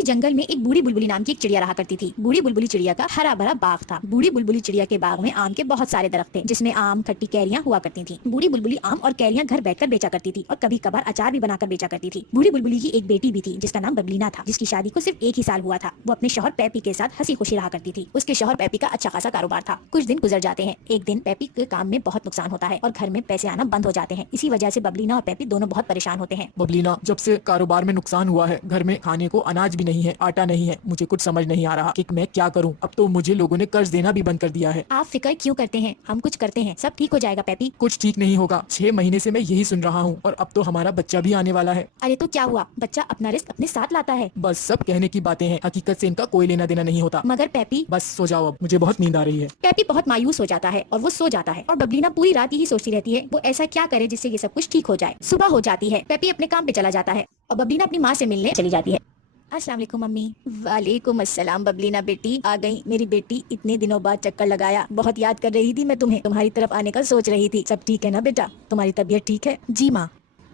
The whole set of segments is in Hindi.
किसी जंगल में एक बूढ़ी बुलबुली नाम की एक चिड़िया रहा करती थी। बूढ़ी बुलबुली चिड़िया का हरा भरा बाग था। बूढ़ी बुलबुली चिड़िया के बाग में आम के बहुत सारे दरख्त थे, जिसमें आम खट्टी कैरियां हुआ करती थी। बूढ़ी बुलबुली आम और कैरियां घर बैठकर बेचा करती थी और कभी कभार अचार भी बनाकर बेचा करती थी। बूढ़ी बुलबुली की एक बेटी भी थी जिसका नाम बबलीना था, जिसकी शादी को सिर्फ 1 ही साल हुआ था। वो अपने शौहर पैपी के साथ हंसी खुशी रहा करती थी। उसके शौहर पैपी का अच्छा खासा कारोबार था। कुछ दिन गुजर जाते हैं। एक दिन पैपी के काम में बहुत नुकसान होता है और घर में पैसे आना बंद हो जाते हैं। इसी वजह से बबलीना और पैपी दोनों बहुत परेशान होते हैं। बबलीना, जब से कारोबार में नुकसान हुआ है, घर में खाने को अनाज भी नहीं है, आटा नहीं है, मुझे कुछ समझ नहीं आ रहा कि मैं क्या करूं। अब तो मुझे लोगों ने कर्ज देना भी बंद कर दिया है। आप फिक्र क्यों करते हैं, हम कुछ करते हैं, सब ठीक हो जाएगा पैपी। कुछ ठीक नहीं होगा। 6 महीने से मैं यही सुन रहा हूँ और अब तो हमारा बच्चा भी आने वाला है। अरे तो क्या हुआ, बच्चा अपना रिस्क अपने साथ लाता है। बस सब कहने की बातें हैं, हकीकत से इनका कोई लेना देना नहीं होता। मगर पैपी। बस सो जाओ, अब मुझे बहुत नींद आ रही है। पैपी बहुत मायूस हो जाता है और वो सो जाता है और बबलीना पूरी रात यही सोचती रहती है वो ऐसा क्या करे जिससे ये सब कुछ ठीक हो जाए। सुबह हो जाती है, पैपी अपने काम पे चला जाता है और बबलीना अपनी माँ से मिलने चली जाती है। अस्सलाम वालेकुम मम्मी। वालेकुम अस्सलाम बबलीना बेटी, आ गई मेरी बेटी, इतने दिनों बाद चक्कर लगाया। बहुत याद कर रही थी मैं तुम्हें, तुम्हारी तरफ आने का सोच रही थी। सब ठीक है ना बेटा, तुम्हारी तबीयत ठीक है? जी माँ।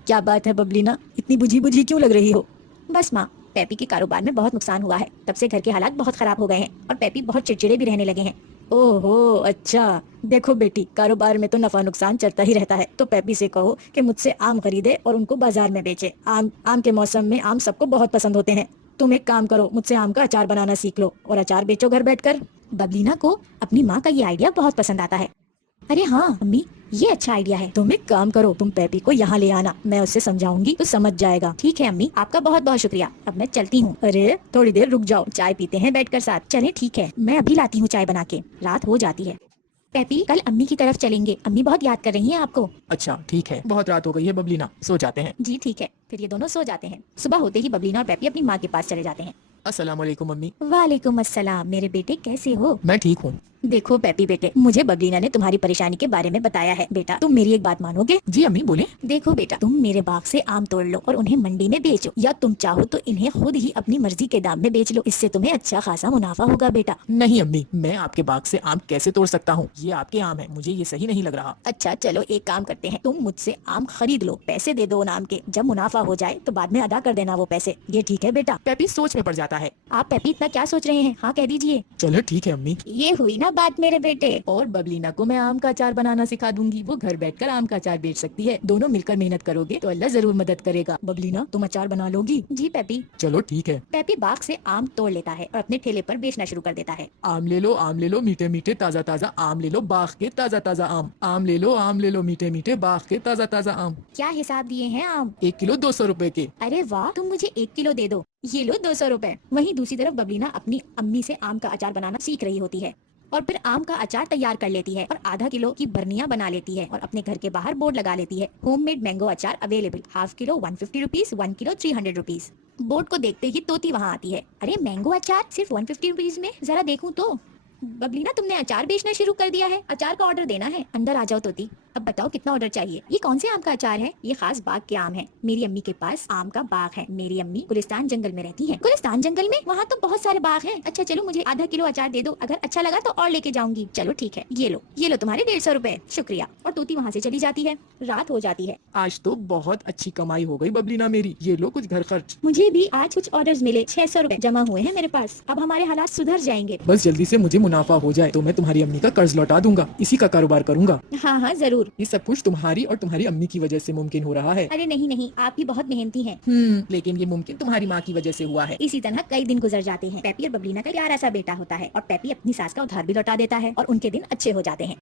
क्या बात है बबलीना, इतनी बुझी बुझी क्यों लग रही हो? बस माँ, पैपी के कारोबार में बहुत नुकसान हुआ है, तब से घर के हालात बहुत खराब हो गए हैं और पैपी बहुत चिड़चिड़े भी रहने लगे हैं। ओहो अच्छा, देखो बेटी, कारोबार में तो नफा नुकसान चलता ही रहता है, तो पैपी से कहो कि मुझसे आम खरीदे और उनको बाजार में बेचे। आम के मौसम में आम सबको बहुत पसंद होते हैं। तुम एक काम करो, मुझसे आम का अचार बनाना सीख लो और अचार बेचो घर बैठकर। बबलीना को अपनी माँ का ये आइडिया बहुत पसंद आता है। अरे हाँ अम्मी, ये अच्छा आइडिया है। तुम एक काम करो, तुम पैपी को यहाँ ले आना, मैं उससे समझाऊंगी तो समझ जाएगा। ठीक है अम्मी, आपका बहुत बहुत शुक्रिया, अब मैं चलती हूँ। अरे थोड़ी देर रुक जाओ, चाय पीते हैं बैठकर साथ। चले ठीक है, मैं अभी लाती हूँ चाय बना के। रात हो जाती है। पैपी कल अम्मी की तरफ चलेंगे, अम्मी बहुत याद कर रही हैं आपको। अच्छा ठीक है, बहुत रात हो गई है बबलीना, सो जाते हैं। जी ठीक है, फिर ये दोनों सो जाते हैं। सुबह होते ही बबलीना और पैपी अपनी माँ के पास चले जाते हैं। अस्सलाम वालेकुम मम्मी। वालेकुम अस्सलाम मेरे बेटे, कैसे हो? मैं ठीक हूँ। देखो पैपी बेटे, मुझे बबलीना ने तुम्हारी परेशानी के बारे में बताया है। बेटा तुम मेरी एक बात मानोगे? जी अम्मी बोले। देखो बेटा, तुम मेरे बाग से आम तोड़ लो और उन्हें मंडी में बेचो, या तुम चाहो तो इन्हें खुद ही अपनी मर्जी के दाम में बेच लो। इससे तुम्हें अच्छा खासा मुनाफा होगा बेटा। नहीं अम्मी, मैं आपके बाग से आम कैसे तोड़ सकता हूँ? ये आपके आम है, मुझे ये सही नहीं लग रहा। अच्छा चलो एक काम करते हैं, तुम मुझसे आम खरीद लो, पैसे दे दो उन आम के, जब मुनाफा हो जाए तो बाद में अदा कर देना वो पैसे। ये ठीक है बेटा? पैपी सोच में पड़ जाता है। आप पैपी इतना क्या सोच रहे हैं, हाँ कह दीजिए। चलो ठीक है अम्मी। ये हुई ना बात मेरे बेटे। और बबलीना को मैं आम का अचार बनाना सिखा दूंगी, वो घर बैठकर आम का अचार बेच सकती है। दोनों मिलकर मेहनत करोगे तो अल्लाह जरूर मदद करेगा। बबलीना तुम अचार बना लोगी? जी पैपी। चलो ठीक है। पैपी बाग से आम तोड़ लेता है और अपने ठेले पर बेचना शुरू कर देता है। आम ले लो मीठे मीठे ताजा ताजा आम ले लो, बाग के ताजा ताजा आम। आम ले लो मीठे मीठे बाग के ताजा ताजा आम। क्या हिसाब दिए हैं आम? 1 किलो 200 रुपए के। अरे वाह, तुम मुझे 1 किलो दे दो, ये लो 200 रुपए। वहीं दूसरी तरफ बबलीना अपनी अम्मी से आम का अचार बनाना सीख रही होती है और फिर आम का अचार तैयार कर लेती है और आधा किलो की बर्नियां बना लेती है और अपने घर के बाहर बोर्ड लगा लेती है, होममेड मैंगो अचार available, half kilo 150 rupees, 1 kilo 300 rupees. Board को देखते ही तोती वहाँ आती है। अरे मैंगो अचार सिर्फ 150 रुपीज में, जरा देखूं तो। बबलीना तुमने अचार बेचना शुरू कर दिया है, अचार का ऑर्डर देना है। अंदर आ जाओ तोती, अब बताओ कितना ऑर्डर चाहिए? ये कौन से आम का अचार है? ये खास बाग के आम है, मेरी अम्मी के पास आम का बाग है। मेरी अम्मी गुलिस्तान जंगल में रहती है। गुलिस्तान जंगल में? वहाँ तो बहुत सारे बाग हैं। अच्छा चलो मुझे आधा किलो अचार दे दो, अगर अच्छा लगा तो और लेके जाऊंगी। चलो ठीक है, ये लो तुम्हारे 150 रुपए, शुक्रिया। और तोती वहाँ से चली जाती है। रात हो जाती है। आज तो बहुत अच्छी कमाई हो गई बबलीना मेरी, ये लो कुछ घर खर्च। मुझे भी आज कुछ ऑर्डर्स मिले, 600 रुपए जमा हुए हैं मेरे पास। अब हमारे हालात सुधर जाएंगे। बस जल्दी से मुझे मुनाफा हो जाए तो मैं तुम्हारी अम्मी का कर्ज लौटा दूंगा, इसी का कारोबार करूंगा। हाँ हाँ जरूर। ये सब कुछ तुम्हारी और तुम्हारी अम्मी की वजह से मुमकिन हो रहा है। अरे नहीं नहीं, आप भी बहुत मेहनती हैं। लेकिन ये मुमकिन तुम्हारी माँ की वजह से हुआ है। इसी तरह कई दिन गुजर जाते हैं। पैपी और बबलीना का प्यारा सा बेटा होता है और पैपी अपनी सास का उधार भी लौटा देता है और उनके दिन अच्छे हो जाते हैं।